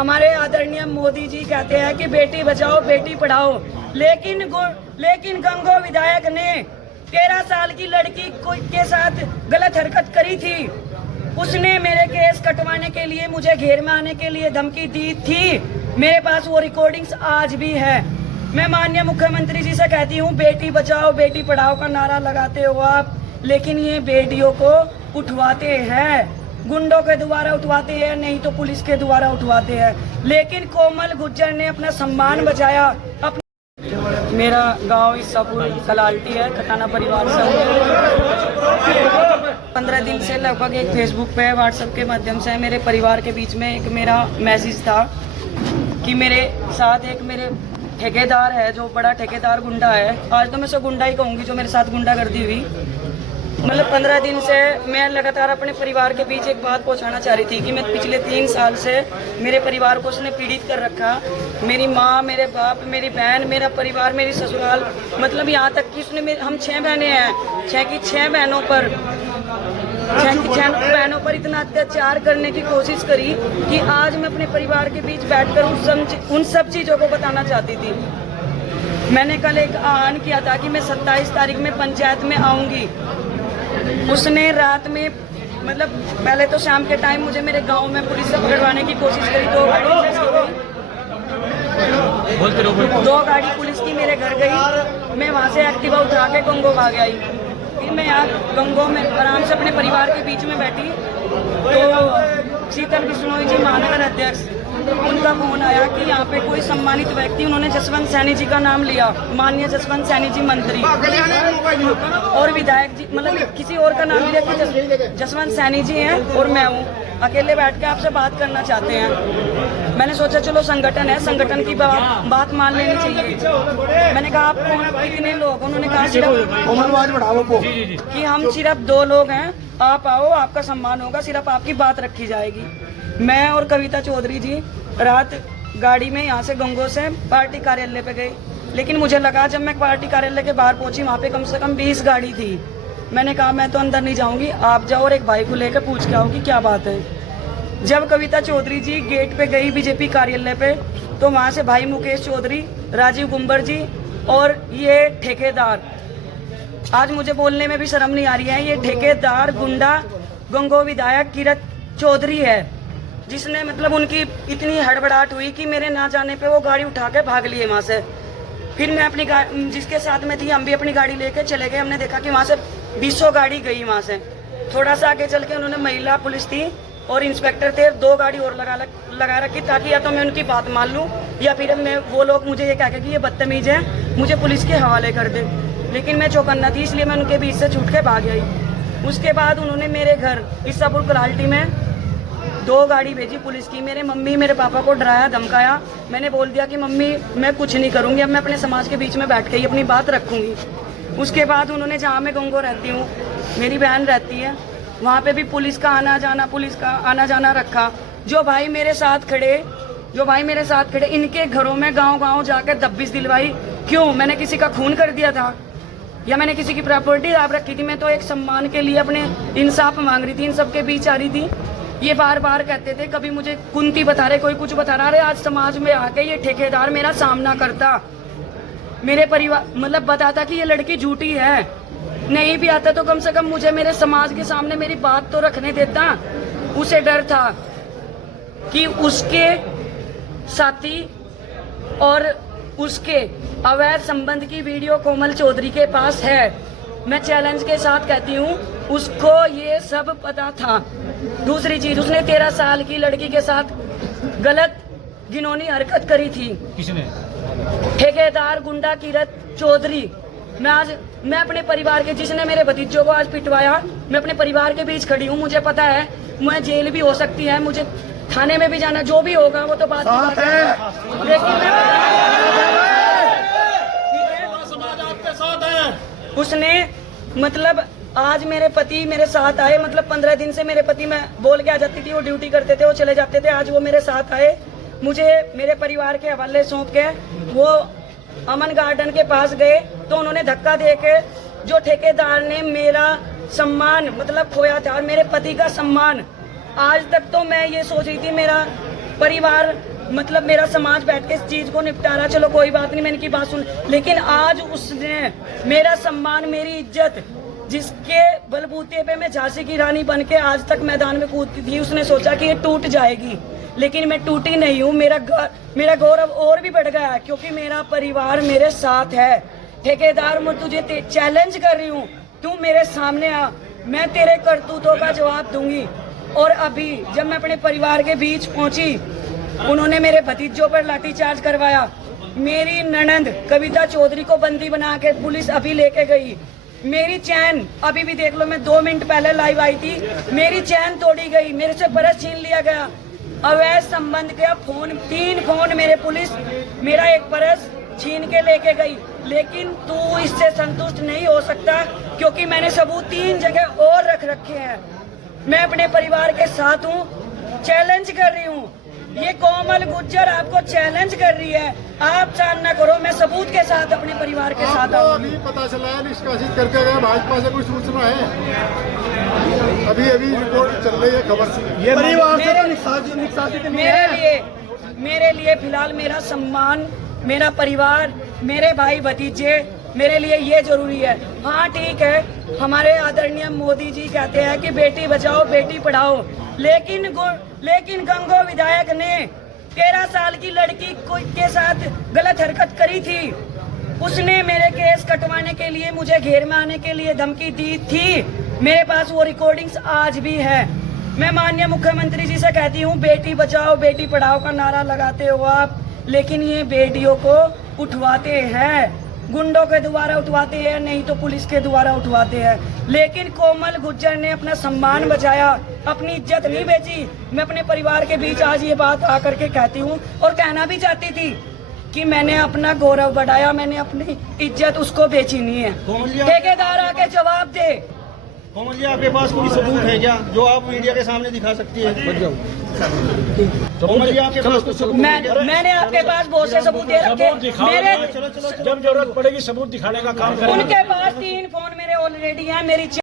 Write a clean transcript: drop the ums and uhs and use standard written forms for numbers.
हमारे आदरणीय मोदी जी कहते हैं कि बेटी बचाओ बेटी पढ़ाओ, लेकिन गंगो विधायक ने 13 साल की लड़की के साथ गलत हरकत करी थी। उसने मेरे केस कटवाने के लिए मुझे घेर में आने के लिए धमकी दी थी। मेरे पास वो रिकॉर्डिंग्स आज भी है। मैं माननीय मुख्यमंत्री जी से कहती हूँ, बेटी बचाओ बेटी पढ़ाओ का नारा लगाते हो आप, लेकिन ये बेटियों को उठवाते हैं, गुंडों के द्वारा उठवाते हैं, नहीं तो पुलिस के द्वारा उठवाते हैं। लेकिन कोमल गुर्जर ने अपना सम्मान बचाया। मेरा गांव ईसापुर कलाल्टी है, खटाना परिवार से। 15 दिन से लगभग एक फेसबुक पे व्हाट्सएप के माध्यम से मेरे परिवार के बीच में एक मेरा मैसेज था कि मेरे साथ एक मेरे ठेकेदार है, जो बड़ा ठेकेदार गुंडा है, आज तो मैं उसे गुंडा ही कहूँगी, जो मेरे साथ गुंडागर्दी हुई। मतलब 15 दिन से मैं लगातार अपने परिवार के बीच एक बात पहुंचाना चाह रही थी कि मैं पिछले 3 साल से मेरे परिवार को उसने पीड़ित कर रखा। मेरी माँ, मेरे बाप, मेरी बहन, मेरा परिवार, मेरी ससुराल, मतलब यहाँ तक कि उसने हम 6 बहनें हैं, 6 की 6 बहनों पर इतना अत्याचार करने की कोशिश करी कि आज मैं अपने परिवार के बीच बैठकर उन सब चीज़ों को बताना चाहती थी। मैंने कल एक आह्वान किया था कि मैं 27 तारीख में पंचायत में आऊँगी। उसने रात में, मतलब पहले तो शाम के टाइम मुझे मेरे गांव में पुलिस से पकड़वाने की कोशिश करी। 2 गाड़ी पुलिस की मेरे घर गई। मैं वहां से एक्टिवा उठा के गंगो भाग आई। फिर मैं यहाँ गंगो में आराम से अपने परिवार के बीच में बैठी तो शीतल बिश्नोई जी, महानगर अध्यक्ष, उनका फोन आया कि यहाँ पे कोई सम्मानित व्यक्ति, उन्होंने जसवंत सैनी जी का नाम लिया, माननीय जसवंत सैनी जी मंत्री और विधायक जी, मतलब किसी और का नाम लिया कि जसवंत सैनी जी हैं और मैं हूँ, अकेले बैठ के आपसे बात करना चाहते हैं। मैंने सोचा चलो संगठन है, संगठन की बात मान लेनी चाहिए। मैंने कहा आप कौन, कितने लोग? उन्होंने कहा कि हम सिर्फ 2 लोग हैं, आप आओ, आपका सम्मान होगा, सिर्फ आपकी बात रखी जाएगी। मैं और कविता चौधरी जी रात गाड़ी में यहाँ से गंगो से पार्टी कार्यालय पे गए, लेकिन मुझे लगा जब मैं पार्टी कार्यालय के बाहर पहुंची वहाँ पे कम से कम 20 गाड़ी थी। मैंने कहा मैं तो अंदर नहीं जाऊंगी, आप जाओ और एक भाई को लेकर पूछ के आओ कि क्या बात है। जब कविता चौधरी जी गेट पे गई बीजेपी कार्यालय पे, तो वहाँ से भाई मुकेश चौधरी, राजीव गुम्बर जी और ये ठेकेदार, आज मुझे बोलने में भी शर्म नहीं आ रही है, ये ठेकेदार गुंडा गंगो विधायक किरत चौधरी है, जिसने मतलब उनकी इतनी हड़बड़ाहट हुई कि मेरे ना जाने पे वो गाड़ी उठा के भाग लिए वहाँ से। फिर मैं अपनी जिसके साथ में थी, हम भी अपनी गाड़ी लेके चले गए। हमने देखा कि वहाँ से 20 गाड़ी गई। वहाँ से थोड़ा सा आगे चल के उन्होंने महिला पुलिस थी और इंस्पेक्टर थे, 2 गाड़ी और लगा रखी, ताकि या तो मैं उनकी बात मान लूँ या फिर मैं वो लोग मुझे ये कह के कि ये बदतमीज है, मुझे पुलिस के हवाले कर दे। लेकिन मैं चौकन्ना थी, इसलिए मैं उनके बीच से छूट के भाग आई। उसके बाद उन्होंने मेरे घर ईसापुर कलाल्टी में 2 गाड़ी भेजी पुलिस की। मेरे मम्मी मेरे पापा को डराया धमकाया। मैंने बोल दिया कि मम्मी मैं कुछ नहीं करूंगी, अब मैं अपने समाज के बीच में बैठ के ही अपनी बात रखूंगी। उसके बाद उन्होंने, जहाँ मैं गंगो रहती हूँ, मेरी बहन रहती है, वहाँ पे भी पुलिस का आना जाना रखा। जो भाई मेरे साथ खड़े इनके घरों में गाँव जाकर दबिश दिलवाई। क्यों? मैंने किसी का खून कर दिया था या मैंने किसी की प्रॉपर्टी आप रखी थी? मैं तो एक सम्मान के लिए अपने इंसाफ मांग रही थी, इन सबके बीच आ रही थी। ये बार बार कहते थे, कभी मुझे कुंती बता रहे, कोई कुछ बता रहा है। आज समाज में आके ये ठेकेदार मेरा सामना करता, मेरे परिवार मतलब बताता कि ये लड़की झूठी है। नहीं भी आता तो कम से कम मुझे मेरे समाज के सामने मेरी बात तो रखने देता। उसे डर था कि उसके साथी और उसके अवैध संबंध की वीडियो कोमल चौधरी के पास है। मैं चैलेंज के साथ कहती हूँ, उसको ये सब पता था। दूसरी चीज, उसने 13 साल की लड़की के साथ गलत घिनौनी हरकत करी थी। किसने? ठेकेदार गुंडा किरत चौधरी। मैं अपने परिवार के, जिसने मेरे भतीजों को आज पिटवाया, मैं अपने परिवार के बीच खड़ी हूँ। मुझे पता है मैं जेल भी हो सकती है, मुझे थाने में भी जाना, जो भी होगा वो तो बात है, लेकिन उसने मतलब आज मेरे पति मेरे साथ आए। मतलब 15 दिन से मेरे पति, मैं बोल के आ जाती थी, वो ड्यूटी करते थे, वो चले जाते थे। आज वो मेरे साथ आए, मुझे मेरे परिवार के हवाले सौंप के वो अमन गार्डन के पास गए, तो उन्होंने धक्का दे के, जो ठेकेदार ने मेरा सम्मान मतलब खोया था, मेरे पति का सम्मान। आज तक तो मैं ये सोच रही थी परिवार मतलब मेरा समाज बैठ के इस चीज को निपटा रहा, चलो कोई बात नहीं, मैंने की बात सुन, लेकिन आज उसने मेरा सम्मान, मेरी इज्जत, जिसके बलबूते पे मैं झांसी की रानी बन के आज तक मैदान में कूदती थी, उसने सोचा कि ये टूट जाएगी, लेकिन मैं टूटी नहीं हूँ। मेरा गौरव और भी बढ़ गया है क्योंकि मेरा परिवार मेरे साथ है। ठेकेदार, मैं तुझे चैलेंज कर रही हूँ, तू मेरे सामने आ, मैं तेरे करतूतों का जवाब दूंगी। और अभी जब मैं अपने परिवार के बीच पहुंची, उन्होंने मेरे भतीजों पर लाठीचार्ज करवाया। मेरी ननंद कविता चौधरी को बंदी बना के पुलिस अभी लेके गई। मेरी चैन अभी भी देख लो, मैं 2 मिनट पहले लाइव आई थी, मेरी चैन तोड़ी गई, मेरे से पर्स छीन लिया गया, अवैध संबंध का फोन, 3 फोन मेरे पुलिस, मेरा एक पर्स छीन के लेके गई। लेकिन तू इससे संतुष्ट नहीं हो सकता क्योंकि मैंने सबूत 3 जगह और रख रखे हैं। मैं अपने परिवार के साथ हूँ, चैलेंज कर रही हूँ। ये कोमल गुज्जर आपको चैलेंज कर रही है, आप चाल न करो, मैं सबूत के साथ अपने परिवार के साथ आऊँ। अभी पता चला है निष्कासित करके गया, भाजपा से कोई सूचना है? अभी रिपोर्ट चल रही है खबर से। ये परिवार से निष्कासित मेरे लिए फिलहाल मेरा सम्मान, मेरा परिवार, मेरे भाई भतीजे, मेरे लिए ये जरूरी है। हाँ ठीक है, हमारे आदरणीय मोदी जी कहते हैं कि बेटी बचाओ बेटी पढ़ाओ, लेकिन गंगो विधायक ने 13 साल की लड़की के साथ गलत हरकत करी थी। उसने मेरे केस कटवाने के लिए, मुझे घेर में आने के लिए धमकी दी थी। मेरे पास वो रिकॉर्डिंग्स आज भी है। मैं माननीय मुख्यमंत्री जी से कहती हूँ, बेटी बचाओ बेटी पढ़ाओ का नारा लगाते हो आप, लेकिन ये बेटियों को उठवाते हैं, गुंडों के द्वारा उठवाते हैं, नहीं तो पुलिस के द्वारा उठवाते हैं। लेकिन कोमल गुज्जर ने अपना सम्मान बचाया, अपनी इज्जत नहीं बेची। मैं अपने परिवार के बीच आज ये बात आकर के कहती हूँ और कहना भी चाहती थी कि मैंने अपना गौरव बढ़ाया, मैंने अपनी इज्जत उसको बेची नहीं है। ठेकेदार आके जवाब दे। कोमल जी, आपके पास कोई सबूत है क्या जो आप मीडिया के सामने दिखा सकती है? कोमल जी, आपके पास कुछ सबूत है? मैंने आपके पास बहुत से सबूत दे रखे। मेरे जब जरूरत पड़ेगी सबूत दिखाने का काम करेंगे। उनके पास 3 फोन मेरे ऑलरेडी हैं, मेरी